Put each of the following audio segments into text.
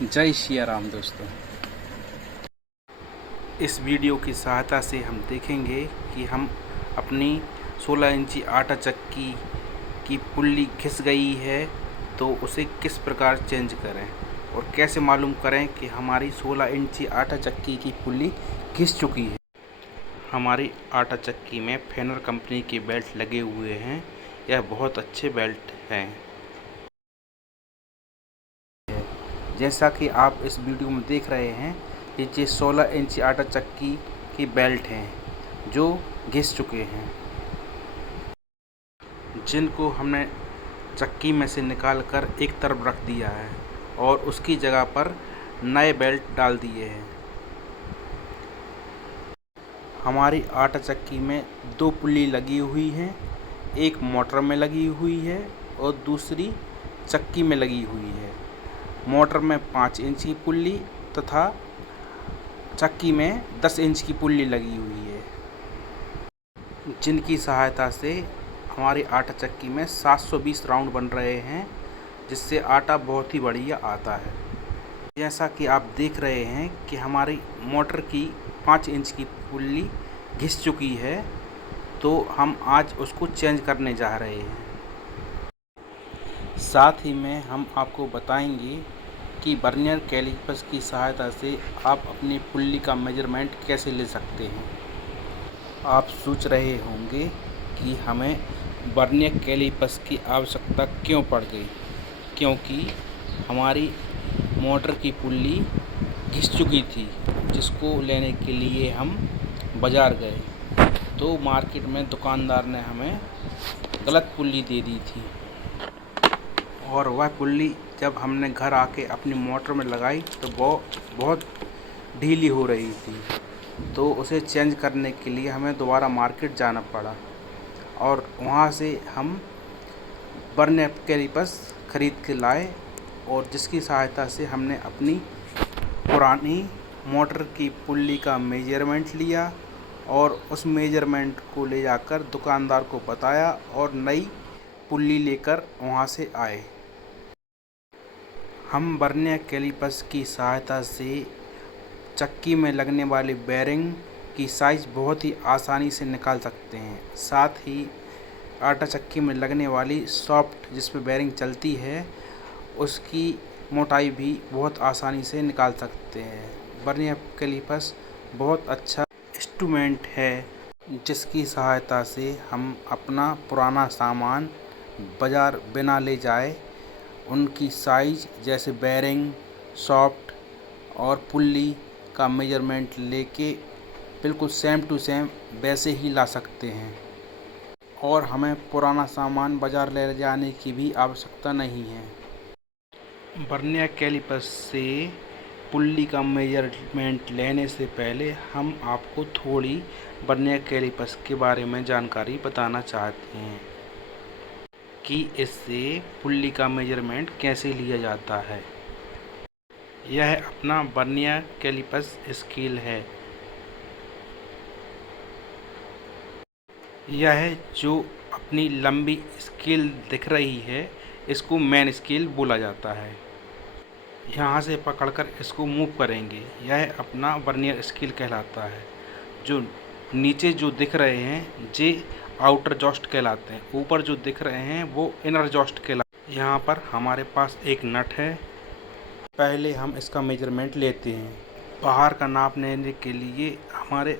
जय सिया राम दोस्तों। इस वीडियो की सहायता से हम देखेंगे कि हम अपनी 16 इंची आटा चक्की की पुल्ली घिस गई है तो उसे किस प्रकार चेंज करें और कैसे मालूम करें कि हमारी 16 इंची आटा चक्की की पुल्ली घिस चुकी है। हमारी आटा चक्की में फेनर कंपनी के बेल्ट लगे हुए हैं। यह बहुत अच्छे बेल्ट हैं। जैसा कि आप इस वीडियो में देख रहे हैं, ये 16 इंची आटा चक्की की बेल्ट हैं जो घिस चुके हैं, जिनको हमने चक्की में से निकाल कर एक तरफ रख दिया है और उसकी जगह पर नए बेल्ट डाल दिए हैं। हमारी आटा चक्की में 2 पुल्ली लगी हुई हैं, एक मोटर में लगी हुई है और दूसरी चक्की में लगी हुई है। मोटर में 5 इंच की पुल्ली तथा चक्की में 10 इंच की पुल्ली लगी हुई है, जिनकी सहायता से हमारी आटा चक्की में 720 राउंड बन रहे हैं, जिससे आटा बहुत ही बढ़िया आता है। जैसा कि आप देख रहे हैं कि हमारी मोटर की 5 इंच की पुल्ली घिस चुकी है, तो हम आज उसको चेंज करने जा रहे हैं। साथ ही में हम आपको बताएंगे कि वर्नियर कैलिपर्स की सहायता से आप अपनी पुल्ली का मेजरमेंट कैसे ले सकते हैं। आप सोच रहे होंगे कि हमें वर्नियर कैलिपर्स की आवश्यकता क्यों पड़ गई, क्योंकि हमारी मोटर की पुल्ली घिस चुकी थी, जिसको लेने के लिए हम बाज़ार गए तो मार्केट में दुकानदार ने हमें गलत पुल्ली दे दी थी और वह पुल्ली जब हमने घर आके अपनी मोटर में लगाई तो वो बहुत ढीली हो रही थी, तो उसे चेंज करने के लिए हमें दोबारा मार्केट जाना पड़ा और वहाँ से हम वर्नियर कैलिपर्स ख़रीद के लाए और जिसकी सहायता से हमने अपनी पुरानी मोटर की पुल्ली का मेजरमेंट लिया और उस मेजरमेंट को ले जाकर दुकानदार को बताया और नई पुल्ली लेकर वहाँ से आए। हम वर्नियर कैलिपर्स की सहायता से चक्की में लगने वाले बेरिंग की साइज़ बहुत ही आसानी से निकाल सकते हैं। साथ ही आटा चक्की में लगने वाली सॉफ्ट जिस पे बेरिंग चलती है, उसकी मोटाई भी बहुत आसानी से निकाल सकते हैं। वर्नियर कैलिपर्स बहुत अच्छा इंस्ट्रूमेंट है, जिसकी सहायता से हम अपना पुराना सामान बाज़ार बिना ले जाए उनकी साइज़ जैसे बेरिंग, सॉफ्ट और पुल्ली का मेजरमेंट लेके बिल्कुल सेम टू सेम वैसे ही ला सकते हैं और हमें पुराना सामान बाज़ार ले जाने की भी आवश्यकता नहीं है। वर्नियर कैलिपर्स से पुल्ली का मेजरमेंट लेने से पहले हम आपको थोड़ी वर्नियर कैलिपर्स के बारे में जानकारी बताना चाहते हैं कि इससे पुल्ली का मेजरमेंट कैसे लिया जाता है। यह अपना वर्नियर कैलिपर्स स्केल है। यह जो अपनी लंबी स्केल दिख रही है, इसको मेन स्केल बोला जाता है। यहाँ से पकड़कर इसको मूव करेंगे, यह अपना वर्नियर स्केल कहलाता है। जो नीचे जो दिख रहे हैं ये आउटर जॉस्ट कहलाते हैं, ऊपर जो दिख रहे हैं वो इनर जॉस्ट कहलाते हैं। यहाँ पर हमारे पास एक नट है। पहले हम इसका मेजरमेंट लेते हैं। बाहर का नाप लेने के लिए हमारे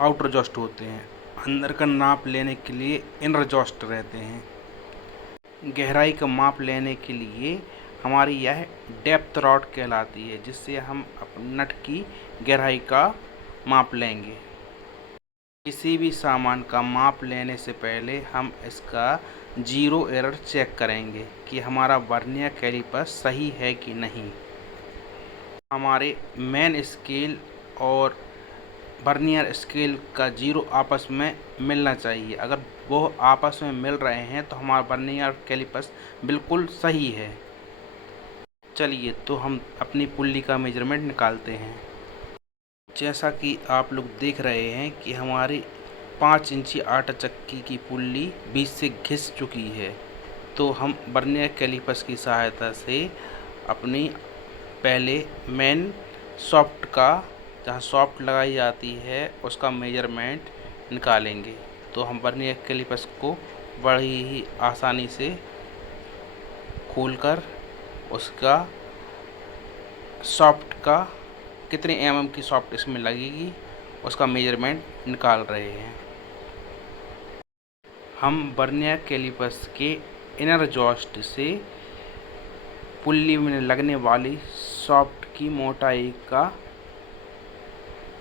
आउटर जॉस्ट होते हैं, अंदर का नाप लेने के लिए इनर जॉस्ट रहते हैं। गहराई का माप लेने के लिए हमारी यह डेप्थ रॉड कहलाती है, जिससे हम नट की गहराई का माप लेंगे। किसी भी सामान का माप लेने से पहले हम इसका जीरो एरर चेक करेंगे कि हमारा वर्नियर कैलिपर्स सही है कि नहीं। हमारे मेन स्केल और वर्नियर स्केल का जीरो आपस में मिलना चाहिए। अगर वो आपस में मिल रहे हैं तो हमारा वर्नियर कैलिपर्स बिल्कुल सही है। चलिए तो हम अपनी पुल्ली का मेजरमेंट निकालते हैं। जैसा कि आप लोग देख रहे हैं कि हमारी 5 इंची आटा चक्की की पुल्ली बीच से घिस चुकी है, तो हम वर्नियर कैलिपर्स की सहायता से अपनी पहले मेन सॉफ्ट का, जहाँ सॉफ्ट लगाई जाती है, उसका मेजरमेंट निकालेंगे। तो हम वर्नियर कैलिपर्स को बड़ी ही आसानी से खोलकर उसका सॉफ्ट का कितने mm की सॉफ्ट इसमें लगेगी उसका मेजरमेंट निकाल रहे हैं। हम वर्नियर कैलिपर्स के इनर एग्जॉस्ट से पुल्ली में लगने वाली सॉफ्ट की मोटाई का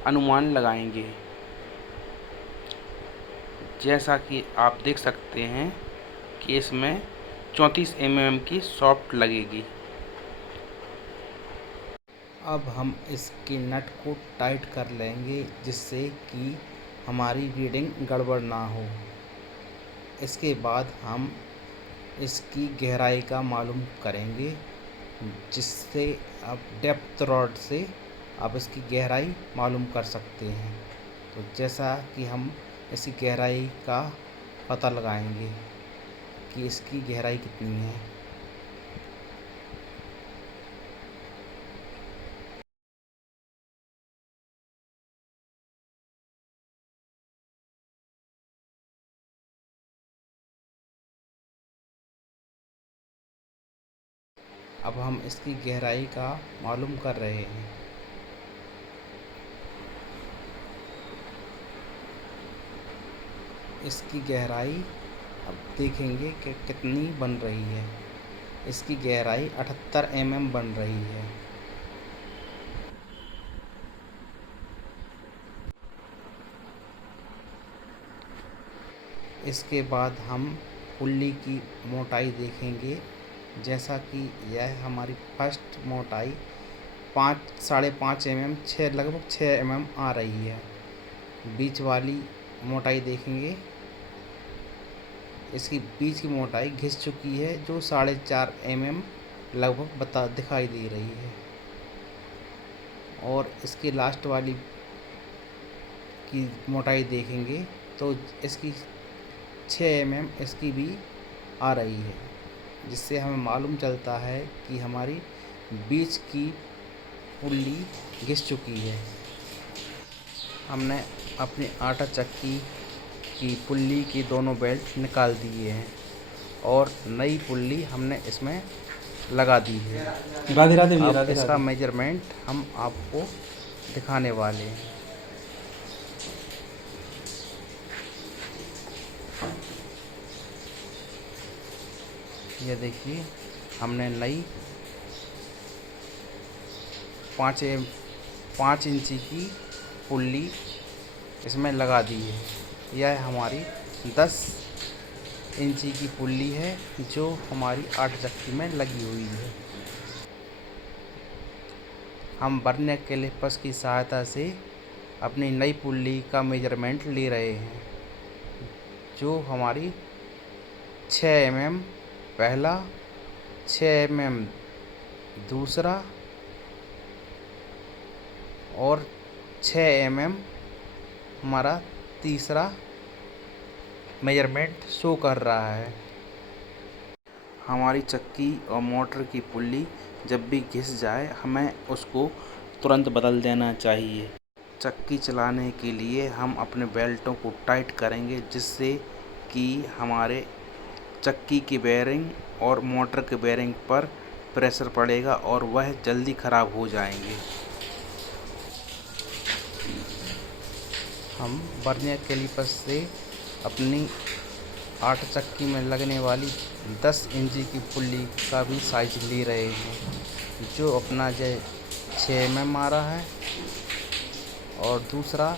अनुमान लगाएंगे। जैसा कि आप देख सकते हैं कि इसमें 34 mm की सॉफ्ट लगेगी। अब हम इसके नट को टाइट कर लेंगे जिससे कि हमारी रीडिंग गड़बड़ ना हो। इसके बाद हम इसकी गहराई का मालूम करेंगे, जिससे आप डेप्थ रॉड से आप इसकी गहराई मालूम कर सकते हैं। तो जैसा कि हम इसकी गहराई का पता लगाएंगे कि इसकी गहराई कितनी है। अब हम इसकी गहराई का मालूम कर रहे हैं। इसकी गहराई अब देखेंगे कि कितनी बन रही है। इसकी गहराई 78 mm बन रही है। इसके बाद हम पुल्ली की मोटाई देखेंगे। जैसा कि यह हमारी फर्स्ट मोटाई 5.5 mm, लगभग 6 mm आ रही है। बीच वाली मोटाई देखेंगे, इसकी बीच की मोटाई घिस चुकी है, जो 4.5 mm लगभग दिखाई दे रही है। और इसके लास्ट वाली की मोटाई देखेंगे तो इसकी 6 mm इसकी भी आ रही है, जिससे हमें मालूम चलता है कि हमारी बीच की पुल्ली घिस चुकी है। हमने अपनी आटा चक्की की पुल्ली की दोनों बेल्ट निकाल दिए हैं और नई पुल्ली हमने इसमें लगा दी है। राधे राधे भैया, अब राधे इसका राधे। मेजरमेंट हम आपको दिखाने वाले हैं। ये देखिए, हमने नई 5 इंची की पुल्ली इसमें लगा दी है। यह हमारी 10 इंची की पुल्ली है जो हमारी आटा चक्की में लगी हुई है। हम वर्नियर कैलिपर्स की सहायता से अपनी नई पुल्ली का मेजरमेंट ले रहे हैं, जो हमारी 6 mm पहला, 6 mm दूसरा और 6 mm हमारा तीसरा मेजरमेंट शो कर रहा है। हमारी चक्की और मोटर की पुल्ली जब भी घिस जाए, हमें उसको तुरंत बदल देना चाहिए। चक्की चलाने के लिए हम अपने बेल्टों को टाइट करेंगे, जिससे कि हमारे चक्की की बेयरिंग और मोटर के बेयरिंग पर प्रेशर पड़ेगा और वह जल्दी ख़राब हो जाएंगे। हम वर्नियर कैलिपर्स से अपनी आटा चक्की में लगने वाली 10 इंची की पुल्ली का भी साइज ले रहे हैं, जो अपना 6 mm आ रहा है और दूसरा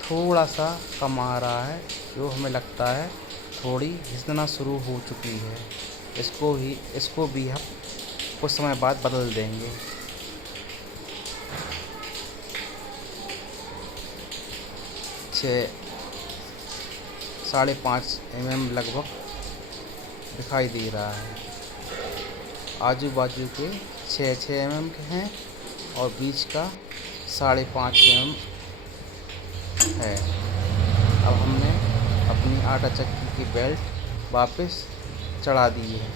थोड़ा सा कम आ रहा है, जो हमें लगता है थोड़ी घिसना शुरू हो चुकी है। इसको भी हम कुछ समय बाद बदल देंगे। 5.5 mm लगभग दिखाई दे रहा है। आजू बाजू के 6 mm के हैं और बीच का 5.5 mm है। अब हमने अपनी आटा चक्की की बेल्ट वापस चढ़ा दी है।